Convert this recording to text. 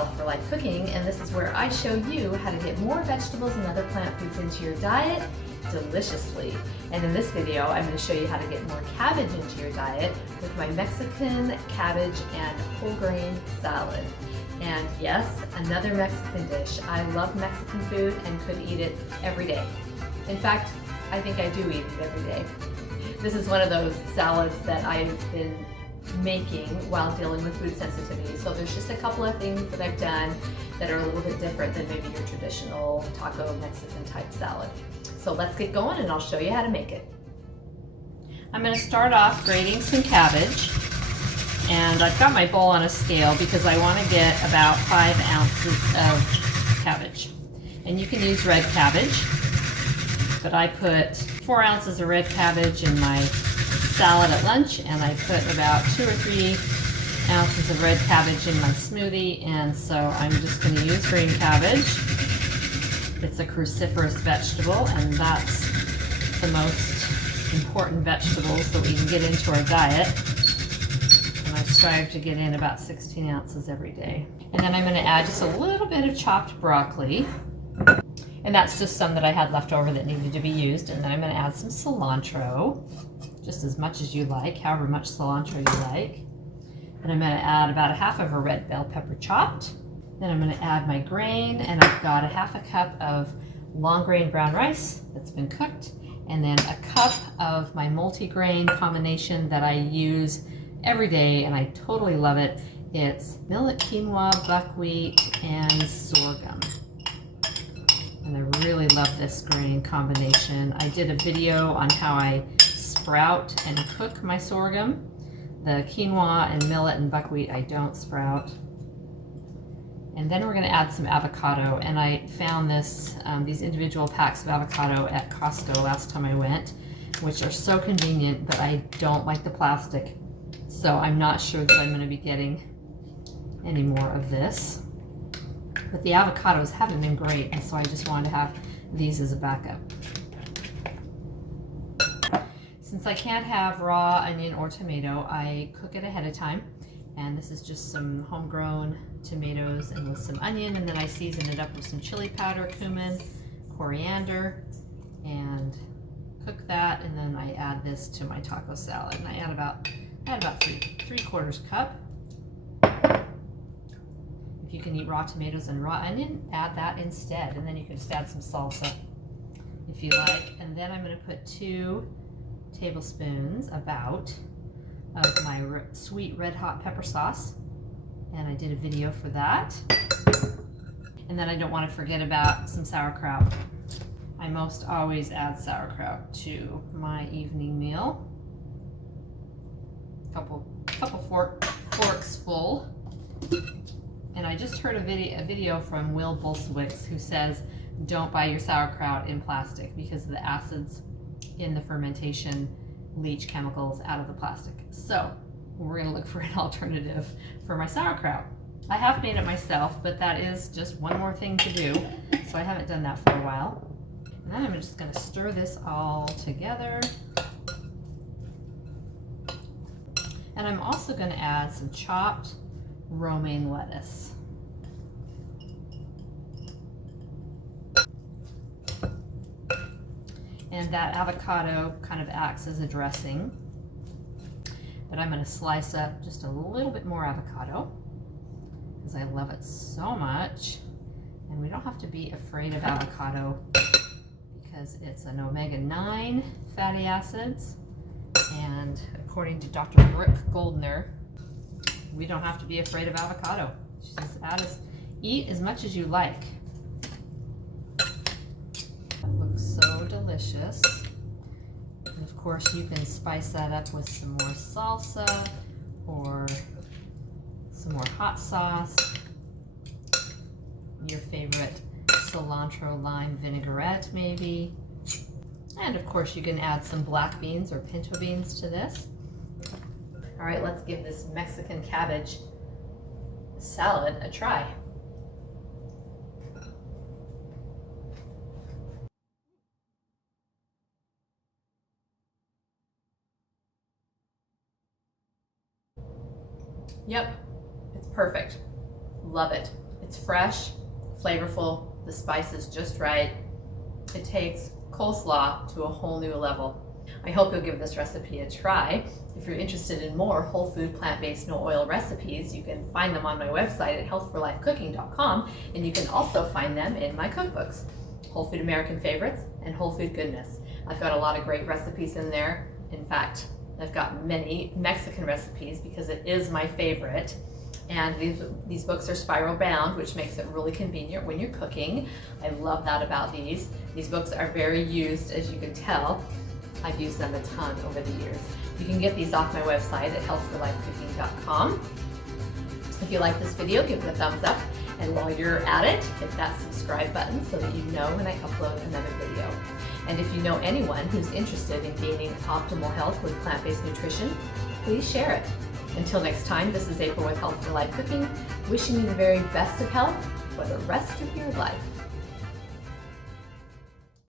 Health for Life Cooking, and this is where I show you how to get more vegetables and other plant foods into your diet deliciously. And in this video, I'm going to show you how to get more cabbage into your diet with my Mexican cabbage and whole grain salad. And yes, another Mexican dish. I love Mexican food and could eat it every day. In fact, I think I do eat it every day. This is one of those salads that I've been making while dealing with food sensitivity. So there's just a couple of things that I've done that are a little bit different than maybe your traditional taco Mexican type salad. So let's get going and I'll show you how to make it. I'm going to start off grating some cabbage, and I've got my bowl on a scale because I want to get about 5 ounces of cabbage. And you can use red cabbage, but I put 4 ounces of red cabbage in my salad at lunch, and I put about 2 or 3 ounces of red cabbage in my smoothie, and so I'm just going to use green cabbage. It's a cruciferous vegetable, and that's the most important vegetables that we can get into our diet, and I strive to get in about 16 ounces every day. And then I'm going to add just a little bit of chopped broccoli, and that's just some that I had left over that needed to be used. And then I'm going to add some cilantro, just as much as you like, however much cilantro you like. And I'm going to add about 1/2 of a red bell pepper chopped. Then I'm going to add my grain, and I've got 1/2 cup of long grain brown rice that's been cooked, and then 1 cup of my multi-grain combination that I use every day, and I totally love it. It's millet, quinoa, buckwheat, and sorghum. And I really love this grain combination. I did a video on how I sprout and cook my sorghum. The quinoa and millet and buckwheat I don't sprout. And then we're going to add some avocado, and I found these individual packs of avocado at Costco last time I went, which are so convenient, but I don't like the plastic, so I'm not sure that I'm going to be getting any more of this. But the avocados haven't been great, and so I just wanted to have these as a backup. Since I can't have raw onion or tomato, I cook it ahead of time. And this is just some homegrown tomatoes and with some onion, and then I season it up with some chili powder, cumin, coriander, and cook that. And then I add this to my taco salad, and I add about 3/4 cup. If you can eat raw tomatoes and raw onion, add that instead, and then you can just add some salsa if you like. And then I'm going to put 2 tablespoons of my sweet red hot pepper sauce, and I did a video for that. And then I don't want to forget about some sauerkraut. I most always add sauerkraut to my evening meal. Couple forks full. And I just heard a video from Will Bulsiewicz, who says don't buy your sauerkraut in plastic because the acids in the fermentation leach chemicals out of the plastic. So we're going to look for an alternative for my sauerkraut. I have made it myself, but that is just one more thing to do, so I haven't done that for a while. And then I'm just going to stir this all together. And I'm also going to add some chopped romaine lettuce. And that avocado kind of acts as a dressing. But I'm going to slice up just a little bit more avocado because I love it so much. And we don't have to be afraid of avocado because it's an omega-9 fatty acids. And according to Dr. Brooke Goldner, we don't have to be afraid of avocado. She says, eat as much as you like. That looks so delicious. And of course, you can spice that up with some more salsa or some more hot sauce. Your favorite cilantro lime vinaigrette, maybe. And of course, you can add some black beans or pinto beans to this. All right, let's give this Mexican cabbage salad a try. Yep, it's perfect. Love it. It's fresh, flavorful, the spice is just right. It takes coleslaw to a whole new level. I hope you'll give this recipe a try. If you're interested in more whole food, plant-based, no oil recipes, you can find them on my website at healthforlifecooking.com, and you can also find them in my cookbooks, Whole Food American Favorites and Whole Food Goodness. I've got a lot of great recipes in there. In fact, I've got many Mexican recipes because it is my favorite. And these books are spiral bound, which makes it really convenient when you're cooking. I love that about these. These books are very used, as you can tell. I've used them a ton over the years. You can get these off my website at healthforlifecooking.com. If you like this video, give it a thumbs up. And while you're at it, hit that subscribe button so that you know when I upload another video. And if you know anyone who's interested in gaining optimal health with plant-based nutrition, please share it. Until next time, this is April with Health for Life Cooking, wishing you the very best of health for the rest of your life.